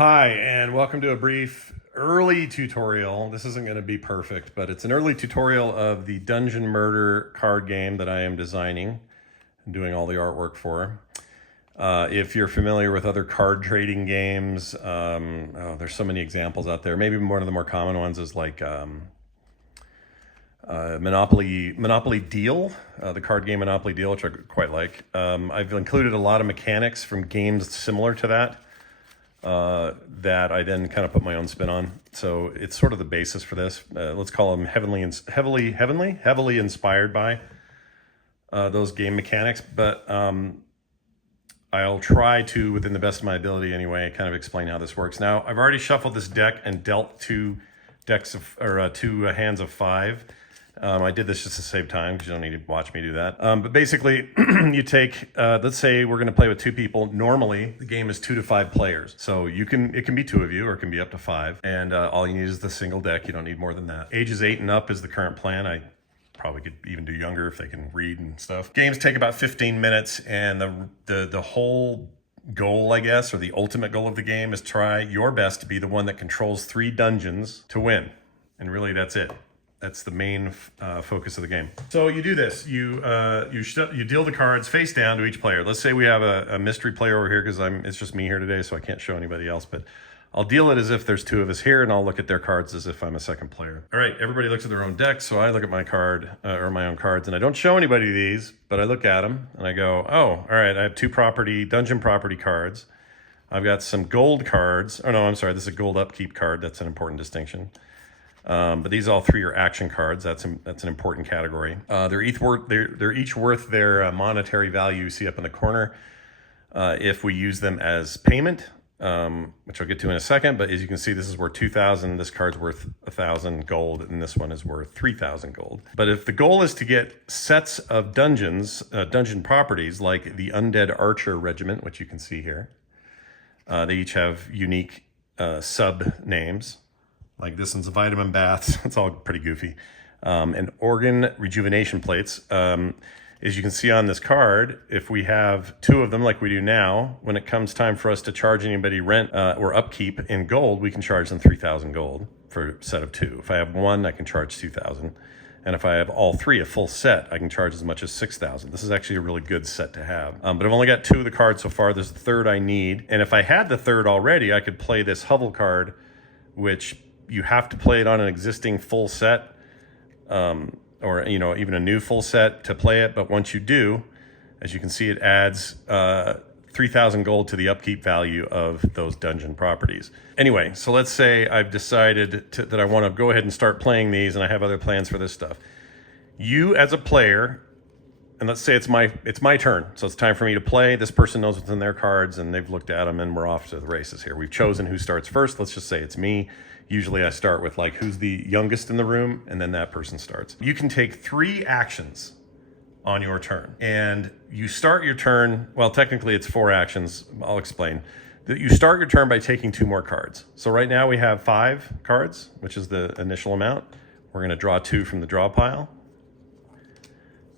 Hi, and welcome to a brief early tutorial. This isn't going to be perfect, but it's an early tutorial of the Dungeon Murder card game that I am designing and doing all the artwork for. If you're familiar with other card trading games, there's so many examples out there. Maybe one of the more common ones is like Monopoly Deal, the card game Monopoly Deal, which I quite like. I've included a lot of mechanics from games similar to that. That I then kind of put my own spin on. So it's sort of the basis for this. Let's call them heavily inspired by those game mechanics. But I'll try to, within the best of my ability anyway, kind of explain how this works. Now, I've already shuffled this deck and dealt two hands of 5. I did this just to save time because you don't need to watch me do that. But basically, you take, let's say we're going to play with 2 people. Normally, the game is 2 to 5 players. So it can be 2 of you or it can be up to 5. And all you need is the single deck. You don't need more than that. Ages 8 and up is the current plan. I probably could even do younger if they can read and stuff. Games take about 15 minutes, and the whole goal, I guess, or the ultimate goal of the game is try your best to be the one that controls 3 dungeons to win. And really, that's it. That's the main focus of the game. So you do this. You deal the cards face down to each player. Let's say we have a mystery player over here because it's just me here today, so I can't show anybody else. But I'll deal it as if there's 2 of us here, and I'll look at their cards as if I'm a second player. All right, everybody looks at their own deck, so I look at my card or my own cards, and I don't show anybody these, but I look at them and I go, oh, all right, I have 2 dungeon property cards. I've got some gold cards. Oh no, I'm sorry, this is a gold upkeep card. That's an important distinction. But these all 3 are action cards. That's an important category. They're each worth their monetary value you see up in the corner. If we use them as payment, which I'll get to in a second, but as you can see, this is worth 2,000. This card's worth 1,000 gold, and this one is worth 3,000 gold. But if the goal is to get sets of dungeons, dungeon properties like the Undead Archer Regiment, which you can see here, they each have unique sub names. Like this one's vitamin baths. It's all pretty goofy. And organ rejuvenation plates. As you can see on this card, if we have 2 of them like we do now, when it comes time for us to charge anybody rent or upkeep in gold, we can charge them 3,000 gold for a set of 2. If I have 1, I can charge 2,000. And if I have all 3, a full set, I can charge as much as 6,000. This is actually a really good set to have. But I've only got 2 of the cards so far. There's the 3rd I need. And if I had the 3rd already, I could play this hovel card, which you have to play it on an existing full set, or even a new full set to play it. But once you do, as you can see, it adds 3,000 gold to the upkeep value of those dungeon properties. Anyway, so let's say I've decided that I want to go ahead and start playing these, and I have other plans for this stuff. You as a player, and let's say it's my turn, so it's time for me to play. This person knows what's in their cards, and they've looked at them, and we're off to the races here. We've chosen who starts first. Let's just say it's me. Usually I start with like who's the youngest in the room, and then that person starts. You can take 3 actions on your turn, and you start your turn, well, technically it's 4 actions. I'll explain. You start your turn by taking 2 more cards. So right now we have 5 cards, which is the initial amount. We're gonna draw 2 from the draw pile.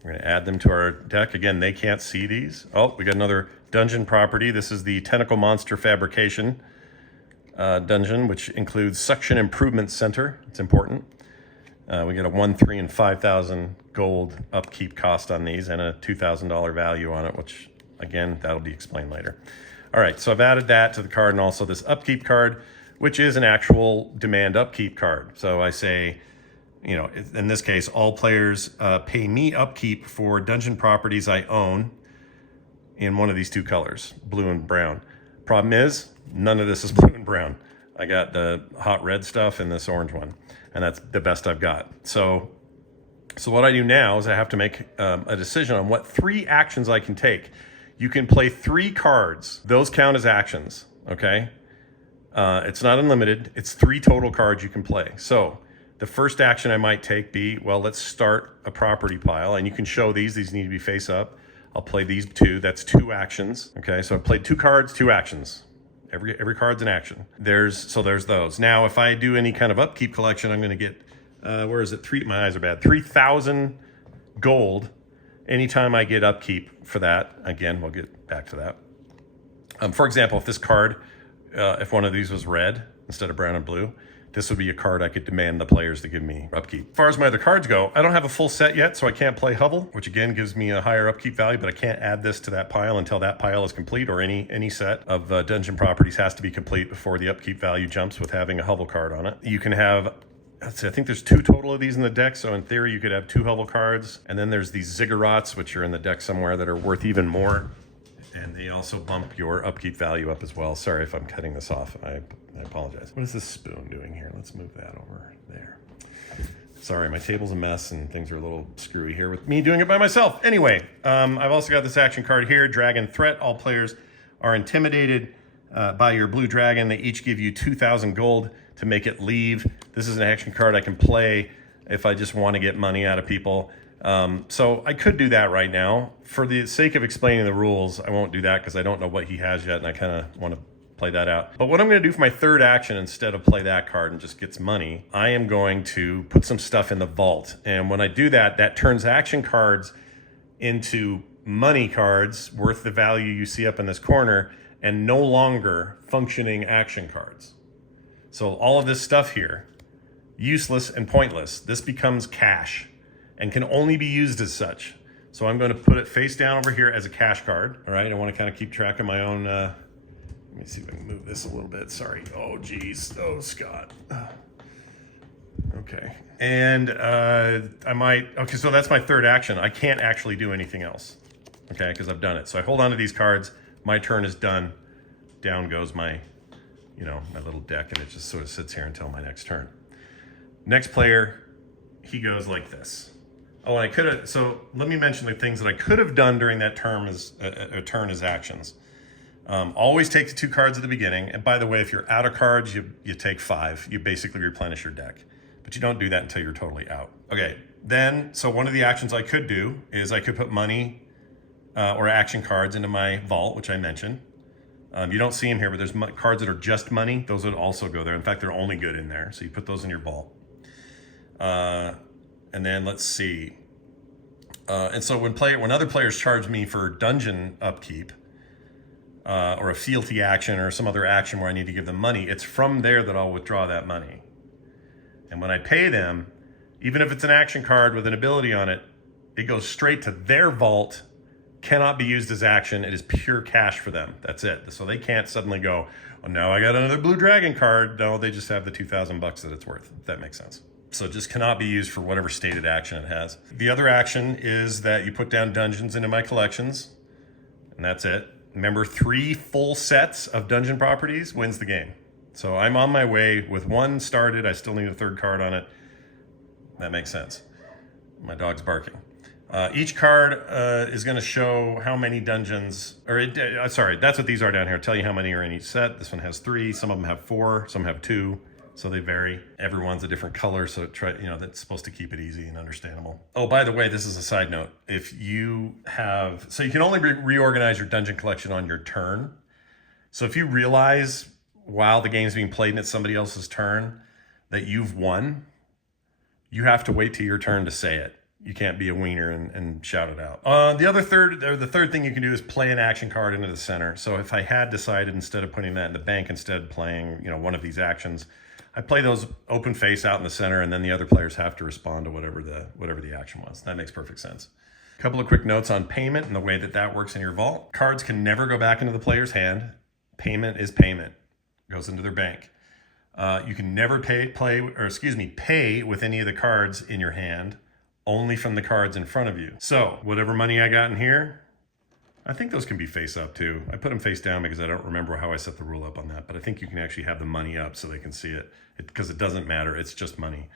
We're gonna add them to our deck. Again, they can't see these. Oh, we got another dungeon property. This is the Tentacle Monster Fabrication dungeon, which includes Suction Improvement Center. It's important. We get a 1, 3, and 5,000 gold upkeep cost on these and a $2,000 value on it, which again, that'll be explained later. All right, so I've added that to the card, and also this upkeep card, which is an actual demand upkeep card. So I say, in this case, all players pay me upkeep for dungeon properties I own in one of these 2 colors, blue and brown. Problem is, none of this is blue and brown. I got the hot red stuff and this orange one, and that's the best I've got. So what I do now is I have to make a decision on what 3 actions I can take. You can play 3 cards. Those count as actions, okay? It's not unlimited. It's 3 total cards you can play. So the first action I might take be, well, let's start a property pile, and you can show these. These need to be face up. I'll play these 2. That's 2 actions. Okay, so I've played 2 cards, 2 actions. Every card's an action. There's those. Now, if I do any kind of upkeep collection, I'm going to get, where is it? My eyes are bad. 3,000 gold anytime I get upkeep for that. Again, we'll get back to that. For example, if this card if one of these was red instead of brown and blue, this would be a card I could demand the players to give me upkeep. As far as my other cards go, I don't have a full set yet, so I can't play Hovel, which again gives me a higher upkeep value, but I can't add this to that pile until that pile is complete, or any set of dungeon properties has to be complete before the upkeep value jumps with having a Hovel card on it. You can have, let's see, I think there's 2 total of these in the deck, so in theory you could have 2 Hovel cards, and then there's these Ziggurats, which are in the deck somewhere that are worth even more, and they also bump your upkeep value up as well. Sorry if I'm cutting this off. I apologize. What is this spoon doing here? Let's move that over there. Sorry, my table's a mess and things are a little screwy here with me doing it by myself. Anyway, I've also got this action card here, Dragon Threat. All players are intimidated by your blue dragon. They each give you 2,000 gold to make it leave. This is an action card I can play if I just want to get money out of people. So I could do that right now. For the sake of explaining the rules, I won't do that because I don't know what he has yet and I kind of want to play that out. But what I'm going to do for my third action, instead of play that card and just gets money, I am going to put some stuff in the vault. And when I do that, that turns action cards into money cards worth the value you see up in this corner and no longer functioning action cards. So all of this stuff here, useless and pointless, this becomes cash and can only be used as such. So I'm going to put it face down over here as a cash card. All right, I want to kind of keep track of my own, let me see if I can move this a little bit. Sorry. Oh, geez. Oh, Scott. Okay. And okay, so that's my third action. I can't actually do anything else, okay, because I've done it. So I hold on to these cards. My turn is done. Down goes my, my little deck, and it just sort of sits here until my next turn. Next player, he goes like this. Oh, and I could have, so let me mention the things that I could have done during that turn as actions. Always take the 2 cards at the beginning. And by the way, if you're out of cards, you take 5. You basically replenish your deck. But you don't do that until you're totally out. Okay, then, so one of the actions I could do is I could put money or action cards into my vault, which I mentioned. You don't see them here, but there's cards that are just money. Those would also go there. In fact, they're only good in there. So you put those in your vault. And then let's see. And so when other players charge me for dungeon upkeep, or a fealty action or some other action where I need to give them money, it's from there that I'll withdraw that money. And when I pay them, even if it's an action card with an ability on it, it goes straight to their vault, cannot be used as action. It is pure cash for them. That's it. So they can't suddenly go, oh, now I got another blue dragon card. No, they just have the 2,000 bucks that it's worth, if that makes sense. So it just cannot be used for whatever stated action it has. The other action is that you put down dungeons into my collections, and that's it. Remember, 3 full sets of dungeon properties wins the game. So I'm on my way with 1 started. I still need a 3rd card on it. That makes sense. My dog's barking. Each card is going to show how many dungeons, sorry, that's what these are down here. I'll tell you how many are in each set. This one has 3. Some of them have 4. Some have 2. So they vary. Everyone's a different color, so that's supposed to keep it easy and understandable. Oh, by the way, this is a side note. If you have, so you can only reorganize your dungeon collection on your turn. So if you realize while the game's being played and it's somebody else's turn that you've won, you have to wait till your turn to say it. You can't be a wiener and shout it out. The third thing you can do is play an action card into the center. So if I had decided, instead of putting that in the bank, instead playing one of these actions, I play those open face out in the center, and then the other players have to respond to whatever the action was. That makes perfect sense. A couple of quick notes on payment and the way that works in your vault. Cards can never go back into the player's hand. Payment is payment. Goes into their bank. You can never pay with any of the cards in your hand, only from the cards in front of you. So whatever money I got in here, I think those can be face up too. I put them face down because I don't remember how I set the rule up on that, but I think you can actually have the money up so they can see it because it doesn't matter. It's just money.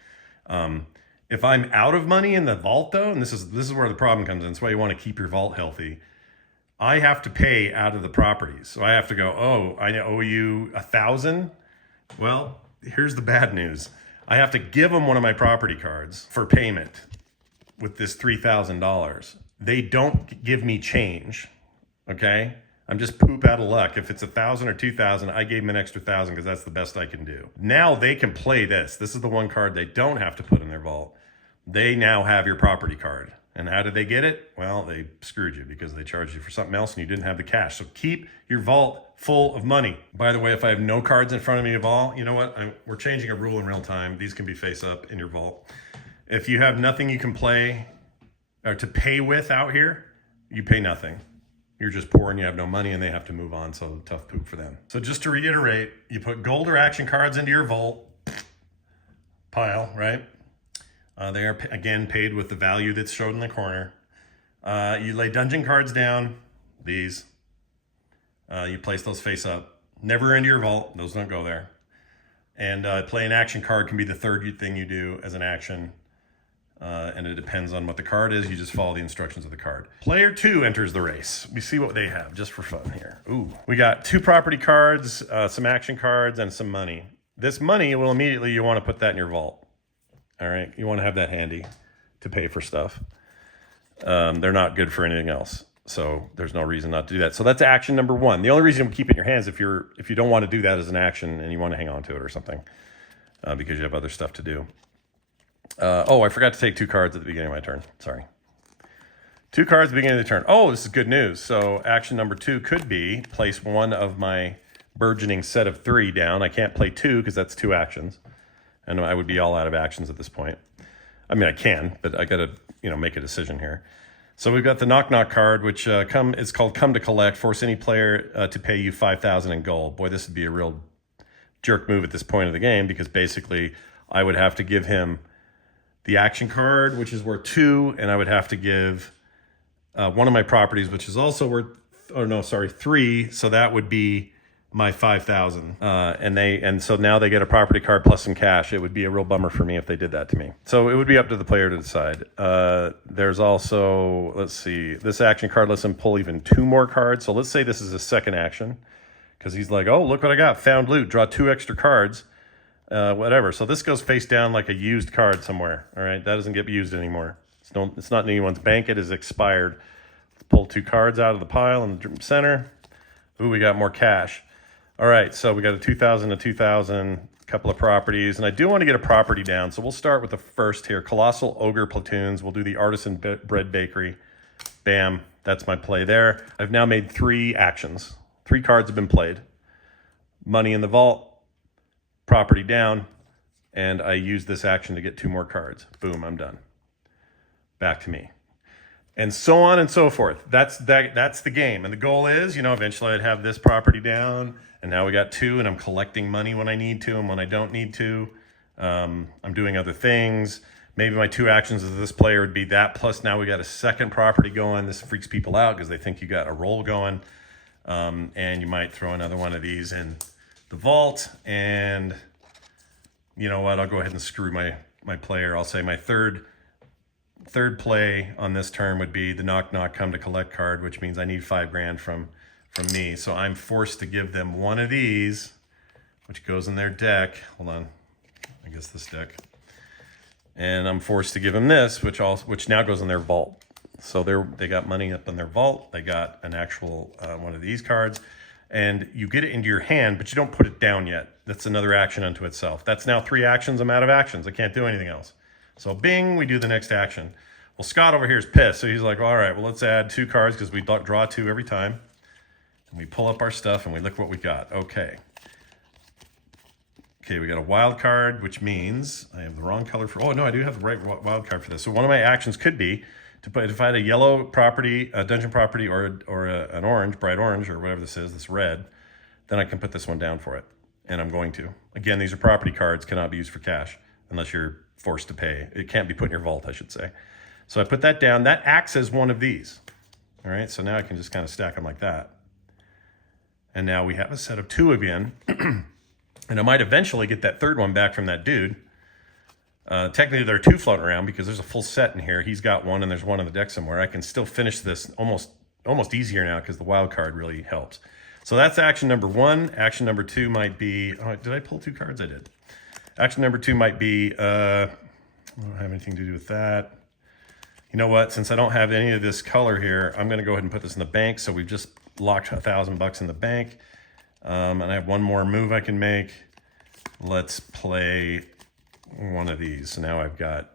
If I'm out of money in the vault though, and this is where the problem comes in. That's why you want to keep your vault healthy. I have to pay out of the properties. So I have to go, oh, I owe you 1,000. Well, here's the bad news. I have to give them one of my property cards for payment with this $3,000. They don't give me change. Okay, I'm just poop out of luck. If it's 1,000 or 2,000, I gave them an extra 1,000 because that's the best I can do. Now they can play this. This is the one card they don't have to put in their vault. They now have your property card. And how did they get it? Well, they screwed you because they charged you for something else and you didn't have the cash. So keep your vault full of money. By the way, if I have no cards in front of me of all, you know what? We're changing a rule in real time. These can be face up in your vault. If you have nothing you can play or to pay with out here, you pay nothing. You're just poor and you have no money and they have to move on. So tough poop for them. So just to reiterate, you put gold or action cards into your vault pile, right? They are, again, paid with the value that's showed in the corner. You lay dungeon cards down, these. You place those face up. Never into your vault. Those don't go there. And play an action card can be the third thing you do as an action. And it depends on what the card is. You just follow the instructions of the card. Player 2 enters the race. We see what they have just for fun here. Ooh, we got 2 property cards, some action cards, and some money. This money will immediately, you want to put that in your vault. All right, you want to have that handy to pay for stuff. They're not good for anything else, so there's no reason not to do that. So that's action number 1. The only reason we keep it in your hands if you don't want to do that as an action and you want to hang on to it or something because you have other stuff to do. Oh, I forgot to take 2 cards at the beginning of my turn. Sorry. 2 cards at the beginning of the turn. Oh, this is good news. So action number 2 could be place one of my burgeoning set of 3 down. I can't play 2 because that's 2 actions. And I would be all out of actions at this point. I mean, I can, but I got to, make a decision here. So we've got the Knock Knock card, which is called Come to Collect. Force any player to pay you 5,000 in gold. Boy, this would be a real jerk move at this point of the game because basically I would have to give him the action card, which is worth 2, and I would have to give one of my properties, which is also worth, 3. So that would be my 5,000. And so now they get a property card plus some cash. It would be a real bummer for me if they did that to me. So it would be up to the player to decide. There's also, let's see, this action card lets him pull even 2 more cards. So let's say this is a second action because he's like, oh, look what I got. Found loot. Draw 2 extra cards. Whatever. So this goes face down like a used card somewhere. All right. That doesn't get used anymore. It's not in anyone's bank. It is expired. Pull 2 cards out of the pile in the center. Ooh, we got more cash. All right, so we got a 2,000 to 2,000, couple of properties, and I do want to get a property down, so we'll start with the first here. Colossal Ogre Platoons. We'll do the Artisan Bread Bakery. Bam, that's my play there. I've now made 3 actions. 3 cards have been played. Money in the vault, property down, and I use this action to get 2 more cards. Boom, I'm done. Back to me. And so on and so forth. That's the game. And the goal is, eventually I'd have this property down, and now we got 2, and I'm collecting money when I need to and when I don't need to. I'm doing other things. Maybe my 2 actions as this player would be that, plus now we got a second property going. This freaks people out because they think you got a roll going. And you might throw another one of these in the vault. And you know what? I'll go ahead and screw my player. I'll say my third play on this turn would be the Knock Knock Come to Collect card, which means I need 5 grand from me. So I'm forced to give them one of these, which goes in their deck. Hold on, I guess this deck. And I'm forced to give them this, which now goes in their vault. So they got money up in their vault. They got an actual one of these cards, and you get it into your hand, but you don't put it down yet. That's another action unto itself. That's now 3 actions. I'm out of actions. I can't do anything else. So bing, we do the next action. Well, Scott over here is pissed. So he's like, all right, well, let's add 2 cards because we draw 2 every time. And we pull up our stuff and we look what we got. Okay. Okay, we got a wild card, which means I have the wrong color for, oh no, I do have the right wild card for this. So one of my actions could be to put, if I had a yellow property, a dungeon property, or an orange, bright orange, or whatever this is, this red, then I can put this one down for it. And I'm going to. Again, these are property cards, cannot be used for cash unless you're forced to pay. It can't be put in your vault, I should say. So I put that down. That acts as one of these. All right, so now I can just kind of stack them like that. And now we have a set of 2 again. And I might eventually get that 3rd one back from that dude. Technically, there are 2 floating around because there's a full set in here. He's got 1 and there's 1 on the deck somewhere. I can still finish this almost easier now because the wild card really helps. So that's action number 1. Action number 2 might be, oh, did I pull 2 cards? I did. Action number 2 might be, I don't have anything to do with that. You know what? Since I don't have any of this color here, I'm going to go ahead and put this in the bank. So we've just locked $1,000 in the bank. And I have one more move I can make. Let's play one of these. So now I've got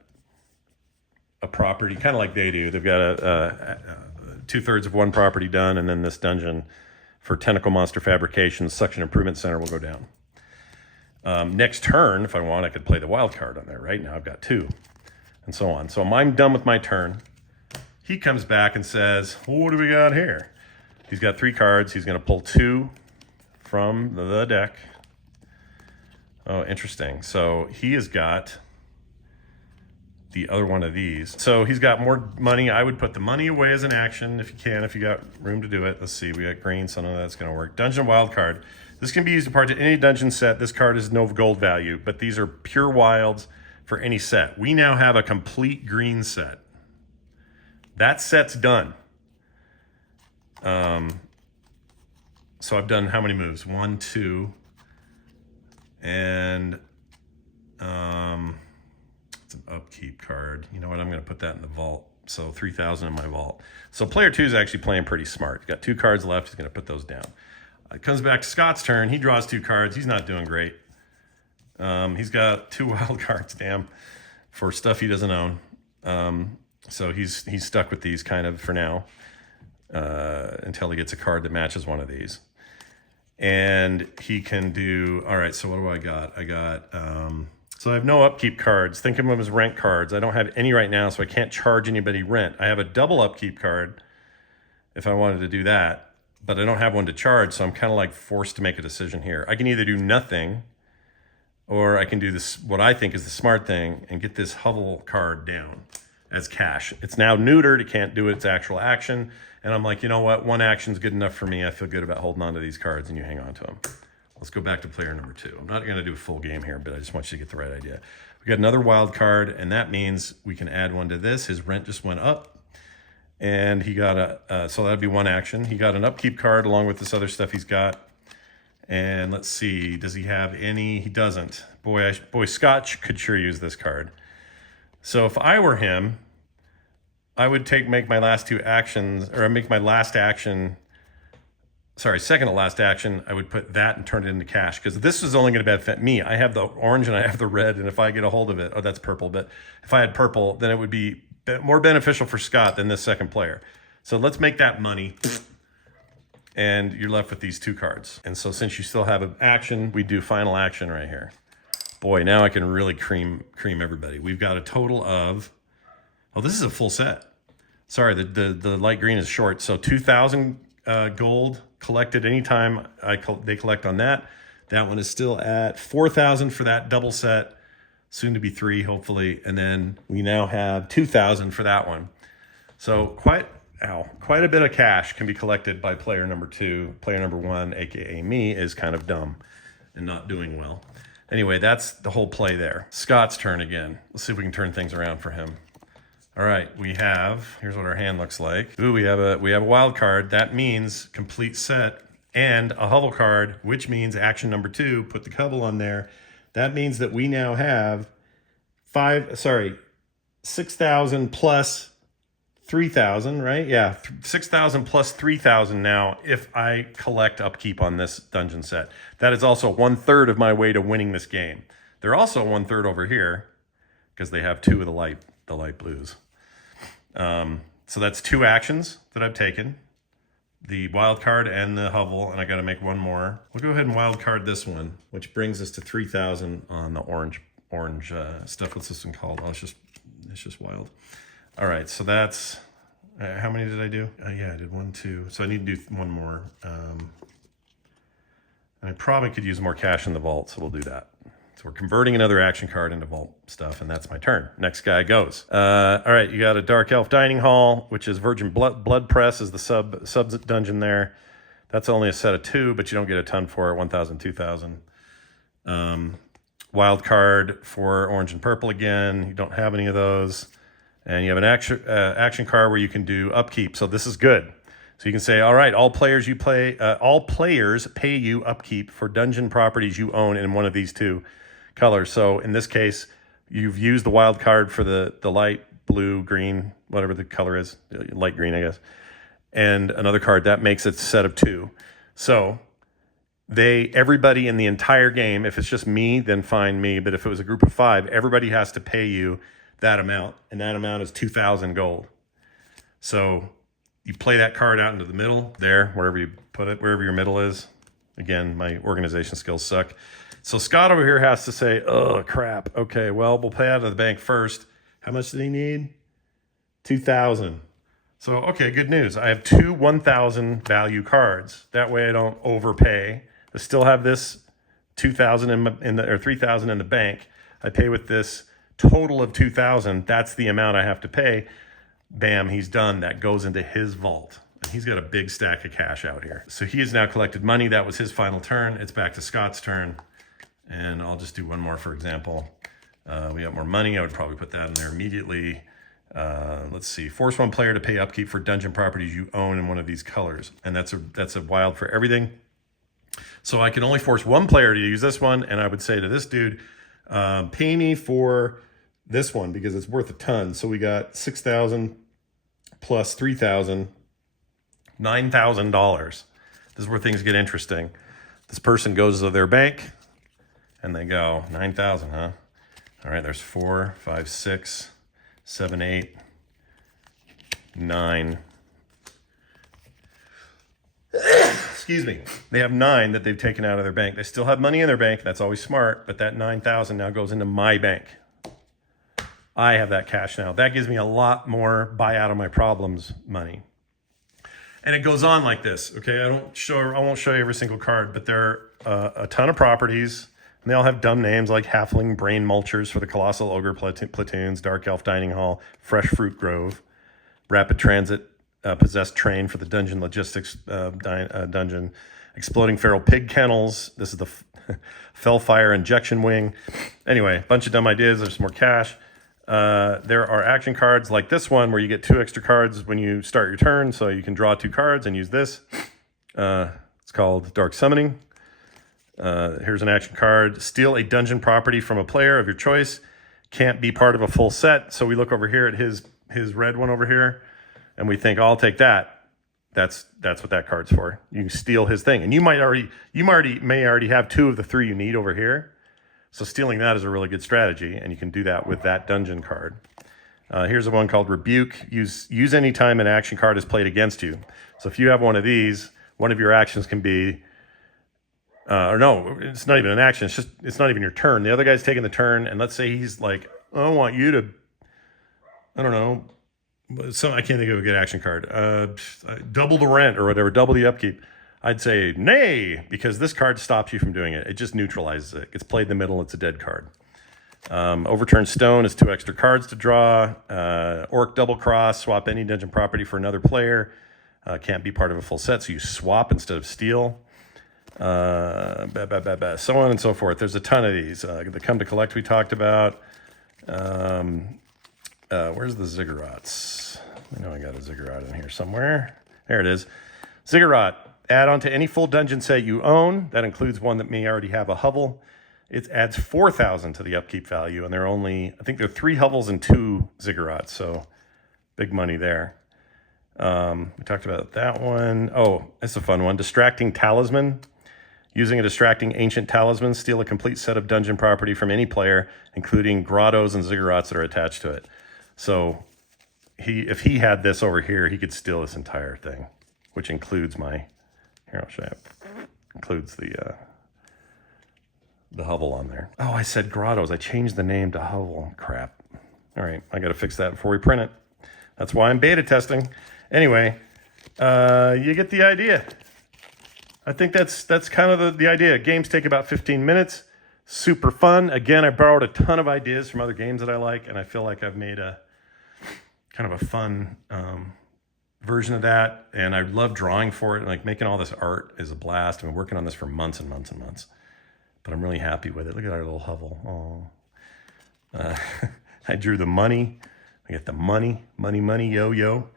a property, kind of like they do. They've got a 2/3 of one property done, and then this dungeon for Tentacle Monster Fabrication Suction Improvement Center will go down. Next turn, if I want, I could play the wild card on there. Right now I've got 2, and so on. So I'm done with my turn. He comes back and says, well, what do we got here? He's got 3 cards. He's going to pull 2 from the deck. Oh, interesting. So he has got the other one of these. So he's got more money. I would put the money away as an action if you can, if you got room to do it. Let's see, we got green, so none of that's gonna work. Dungeon wild card. This can be used to part to any dungeon set. This card is no gold value, but these are pure wilds for any set. We now have a complete green set. That set's done. So I've done how many moves? 1, 2, and it's an upkeep card. You know what? I'm going to put that in the vault. So 3,000 in my vault. So player 2 is actually playing pretty smart. He's got 2 cards left. He's going to put those down. It comes back to Scott's turn. He draws 2 cards. He's not doing great. He's got 2 wild cards, damn, for stuff he doesn't own. So he's stuck with these kind of for now until he gets a card that matches one of these. And he can do, all right, so what do I got? I got, so I have no upkeep cards. Think of them as rent cards. I don't have any right now, so I can't charge anybody rent. I have a double upkeep card if I wanted to do that, but I don't have one to charge, so I'm kind of like forced to make a decision here. I can either do nothing, or I can do this, what I think is the smart thing, and get this hovel card down as cash. It's now neutered. It can't do its actual action. And I'm like, you know what? 1 action's good enough for me. I feel good about holding on to these cards, and you hang on to them. Let's go back to player number 2. I'm not going to do a full game here, but I just want you to get the right idea. We got another wild card, and that means we can add 1 to this. His rent just went up, and he got so that'd be 1 action. He got an upkeep card along with this other stuff he's got. And let's see, does he have any? He doesn't. Boy, Scott could sure use this card. So if I were him, I would make my last 2 actions, or make my last action, second to last action, I would put that and turn it into cash, because this is only going to benefit me. I have the orange and I have the red, and if I get a hold of it, oh, that's purple, but if I had purple, then it would be more beneficial for Scott than this second player. So let's make that money, and you're left with these 2 cards. And so since you still have an action, we do final action right here. Boy, now I can really cream everybody. We've got a total of, oh, this is a full set. Sorry, the light green is short. So 2,000 gold collected anytime they collect on that. That one is still at 4,000 for that double set, soon to be 3, hopefully. And then we now have 2,000 for that one. So quite a bit of cash can be collected by player number 2. Player number 1, aka me, is kind of dumb and not doing well. Anyway, that's the whole play there. Scott's turn again. Let's see if we can turn things around for him. All right, here's what our hand looks like. Ooh, we have a wild card. That means complete set, and a hovel card, which means action number 2, put the hovel on there. That means that we now have 6,000 plus 3,000, right? Yeah, 6,000 plus 3,000 now if I collect upkeep on this dungeon set. That is also 1/3 of my way to winning this game. They're also 1/3 over here because they have 2 of the light blues. So that's 2 actions that I've taken. The wild card and the hovel, and I got to make 1 more. We'll go ahead and wild card this one, which brings us to 3,000 on the orange stuff. What's this one called? Oh, it's just wild. All right, so that's, how many did I do? Yeah, I did 1, 2. So I need to do 1 more. I probably could use more cash in the vault, so we'll do that. So we're converting another action card into vault stuff, and that's my turn. Next guy goes. All right, you got a Dark Elf Dining Hall, which is Virgin Blood Press is the sub dungeon there. That's only a set of 2, but you don't get a ton for it, 1,000, 2,000. Wild card for orange and purple again. You don't have any of those. And you have an action card where you can do upkeep. So this is good. So you can say, all right, all players pay you upkeep for dungeon properties you own in one of these 2 colors. So in this case, you've used the wild card for the light blue, green, whatever the color is, light green, I guess, and another card. That makes it a set of 2. So everybody in the entire game, if it's just me, then fine, me. But if it was a group of 5, everybody has to pay you that amount, and that amount is 2,000 gold. So you play that card out into the middle there, wherever you put it, wherever your middle is. Again, my organization skills suck. So Scott over here has to say, oh, crap. Okay, well, we'll pay out of the bank first. How much did he need? 2,000. So, okay, good news. I have two 1,000 value cards. That way I don't overpay. I still have this 2,000 or 3,000 in the bank. I pay with this total of 2,000. That's the amount I have to pay. Bam, he's done. That goes into his vault. And he's got a big stack of cash out here. So he has now collected money. That was his final turn. It's back to Scott's turn. And I'll just do one more, for example. We got more money. I would probably put that in there immediately. Let's see. Force one player to pay upkeep for dungeon properties you own in one of these colors. And that's a wild for everything. So I can only force one player to use this one. And I would say to this dude, pay me for this one because it's worth a ton. So we got 6,000 plus 3,000, $9,000. This is where things get interesting. This person goes to their bank and they go, 9,000, huh? All right, there's 4, 5, 6, 7, 8, 9. Excuse me. They have 9 that they've taken out of their bank. They still have money in their bank. That's always smart. But that 9,000 now goes into my bank. I have that cash now. That gives me a lot more buy out of my problems money. And it goes on like this. Okay, I won't show you every single card, but there are a ton of properties. And they all have dumb names like Halfling Brain Mulchers for the Colossal Ogre Platoons, Dark Elf Dining Hall, Fresh Fruit Grove, Rapid Transit Possessed Train for the Dungeon Logistics Dungeon, Exploding Feral Pig Kennels. This is the Fellfire Injection Wing. Anyway, a bunch of dumb ideas. There's some more cash. There are action cards like this one where you get 2 extra cards when you start your turn. So you can draw 2 cards and use this. It's called Dark Summoning. Here's an action card. Steal a dungeon property from a player of your choice. Can't be part of a full set. So we look over here at his red one over here, and we think, oh, I'll take that. That's what that card's for. You can steal his thing, and you may already have 2 of the 3 you need over here. So stealing that is a really good strategy, and you can do that with that dungeon card. Here's the one called Rebuke. Use any time an action card is played against you. So if you have one of these, one of your actions can be. Or no, it's not even an action. It's not even your turn. The other guy's taking the turn, and let's say he's like, I want you to, I don't know, I can't think of a good action card. Double the rent or whatever, double the upkeep. I'd say nay, because this card stops you from doing it. It just neutralizes it. It gets played in the middle. It's a dead card. Overturn Stone is 2 extra cards to draw. Orc Double Cross, swap any dungeon property for another player. Can't be part of a full set, so you swap instead of steal. So on and so forth. There's a ton of these. The Come to Collect we talked about. Where's the Ziggurats? I know I got a Ziggurat in here somewhere. There it is. Ziggurat. Add on to any full dungeon set you own. That includes one that may already have a hovel. It adds 4,000 to the upkeep value, and I think there are 3 hovels and 2 Ziggurats, so big money there. We talked about that one. Oh, it's a fun one. Distracting Talisman. Using a distracting ancient talisman, steal a complete set of dungeon property from any player, including grottos and ziggurats that are attached to it. So if he had this over here, he could steal this entire thing, which includes here, I'll show you. Includes the hovel on there. Oh, I said grottos. I changed the name to hovel. Crap. All right, I got to fix that before we print it. That's why I'm beta testing. Anyway, you get the idea. I think that's kind of the idea. Games take about 15 minutes. Super fun. Again, I borrowed a ton of ideas from other games that I like, and I feel like I've made a kind of a fun version of that. And I love drawing for it. Like making all this art is a blast. I've been working on this for months and months and months, but I'm really happy with it. Look at our little hovel. Oh, I drew the money. I got the money, yo.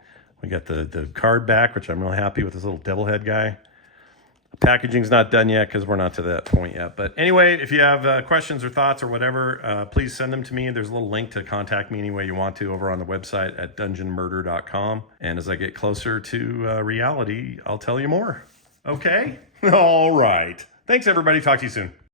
We got the card back, which I'm really happy with, this little devil head guy. Packaging's not done yet because we're not to that point yet. But anyway, if you have questions or thoughts or whatever, please send them to me. There's a little link to contact me any way you want to over on the website at dungeonmurder.com. And as I get closer to reality, I'll tell you more. Okay? All right. Thanks, everybody. Talk to you soon.